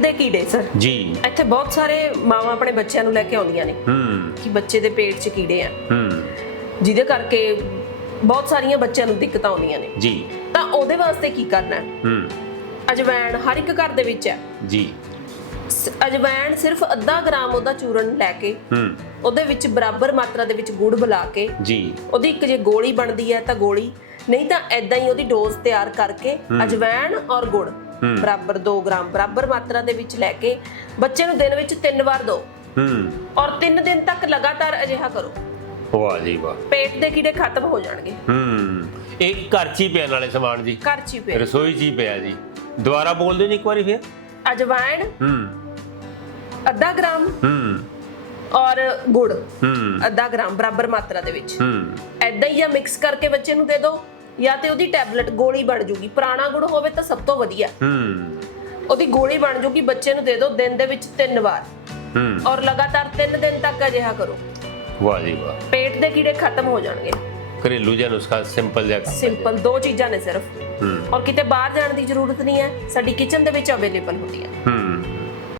ਦੇ ਕੀੜੇ ਸਰ ਜੀ। ਇੱਥੇ ਬਹੁਤ ਸਾਰੇ ਮਾਵਾਂ ਆਪਣੇ ਬੱਚਿਆਂ ਨੂੰ ਲੈ ਕੇ ਆਉਂਦੀਆਂ ਨੇ। ਹੂੰ। ਕਿ ਬੱਚੇ ਦੇ ਪੇਟ 'ਚ ਕੀੜੇ ਆ। ਹੂੰ। ਜਿਹਦੇ ਕਰਕੇ ਬਹੁਤ ਸਾਰੀਆਂ ਬੱਚਿਆਂ ਨੂੰ ਦਿੱਕਤਾਂ ਆਉਂਦੀਆਂ ਨੇ। ਜੀ। ਤਾਂ ਉਹਦੇ ਵਾਸਤੇ ਕੀ ਕਰਨਾ ਹੈ? ਹੂੰ। ਅਜਵਾਇਣ ਹਰ ਇੱਕ ਘਰ ਦੇ ਵਿੱਚ ਹੈ। ਜੀ। ਸ- ਅਜਵਾਇਣ ਸਿਰਫ ਅੱਧਾ ਗ੍ਰਾਮ ਉਹਦਾ ਚੂਰਨ ਲੈ ਕੇ ਹੂੰ। ਉਹਦੇ ਵਿੱਚ ਬਰਾਬਰ ਮਾਤਰਾ ਦੇ ਵਿੱਚ ਗੁੜ ਮਿਲਾ ਕੇ ਜੀ। ਉਹਦੀ ਇੱਕ ਜੇ ਗੋਲੀ ਬਣਦੀ ਹੈ ਤਾਂ ਗੋਲੀ ਨਹੀਂ ਤਾਂ ਐਦਾਂ ਹੀ ਉਹਦੀ ਡੋਜ਼ ਤਿਆਰ ਕਰਕੇ ਅਜਵਾਇਣ ਔਰ ਗੁੜ। ਬਰਾਬਰ 2 ਗ੍ਰਾਮ ਬਰਾਬਰ ਮਾਤਰਾ ਦੇ ਵਿੱਚ ਲੈ ਕੇ ਬੱਚੇ ਨੂੰ ਦਿਨ ਵਿੱਚ ਤਿੰਨ ਵਾਰ ਦਿਓ ਹੂੰ। ਔਰ 3 ਦਿਨ ਤੱਕ ਲਗਾਤਾਰ ਅਜਿਹਾ ਕਰੋ। ਵਾਹ ਜੀ ਵਾਹ। ਪੇਟ ਦੇ ਕੀੜੇ ਖਤਮ ਹੋ ਜਾਣਗੇ। ਹੂੰ। ਇਹ ਘਰ 'ਚ ਹੀ ਪਿਆ ਨਾਲੇ ਸਮਾਨ ਜੀ। ਘਰ ਚ ਹੀ ਪਿਆ। ਰਸੋਈ ਹੀ ਪਿਆ ਜੀ। ਦੁਬਾਰਾ ਬੋਲ ਦਿਓ ਜੀ ਇੱਕ ਵਾਰੀ ਫਿਰ। ਅਜਵਾਇਣ। ਹੂੰ। ਅੱਧਾ ਗ੍ਰਾਮ। ਹੂੰ। ਔਰ ਗੁੜ। ਹੂੰ। ਅੱਧਾ ਗ੍ਰਾਮ ਬਰਾਬਰ ਮਾਤਰਾ ਦੇ ਵਿੱਚ। ਹੂੰ। ਐਦਾਂ ਹੀ ਜਾਂ ਮਿਕਸ ਕਰਕੇ ਬੱਚੇ ਨੂੰ ਦੇ ਦਿਓ ਜਾਂ ਤੇ ਉਹਦੀ ਟੈਬਲੇਟ ਗੋਲੀ ਬਣ ਜੂਗੀ। ਪੁਰਾਣਾ ਗੁੜ ਹੋਵੇ ਤਾਂ ਸਭ ਤੋਂ ਵਧੀਆ। ਹੂੰ। ਉਹਦੀ ਗੋਲੀ ਬਣ ਜੂਗੀ ਬੱਚੇ ਨੂੰ ਦੇ ਦਿਓ ਦਿਨ ਦੇ ਵਿੱਚ ਤਿੰਨ ਵਾਰ। ਹੂੰ। ਔਰ ਲਗਾਤਾਰ 3 ਦਿਨ ਤੱਕ ਅਜਿਹਾ ਕਰੋ। ਵਾਹ ਜੀ ਵਾਹ। ਪੇਟ ਦੇ ਕੀੜੇ ਖਤਮ ਹੋ ਜਾਣਗੇ। ਘਰੇਲੂ ਜਿਹਾ ਨੁਸਖਾ ਸਿੰਪਲ ਜਿਹਾ ਕੰਮ। ਸਿੰਪਲ ਦੋ ਚੀਜ਼ਾਂ ਨੇ ਸਿਰਫ। ਹੂੰ। ਔਰ ਕਿਤੇ ਬਾਹਰ ਜਾਣ ਦੀ ਜ਼ਰੂਰਤ ਨਹੀਂ ਹੈ ਸਾਡੀ ਕਿਚਨ ਦੇ ਵਿੱਚ ਅਵੇਲੇਬਲ ਹੁੰਦੀ ਹੈ ਹੂੰ।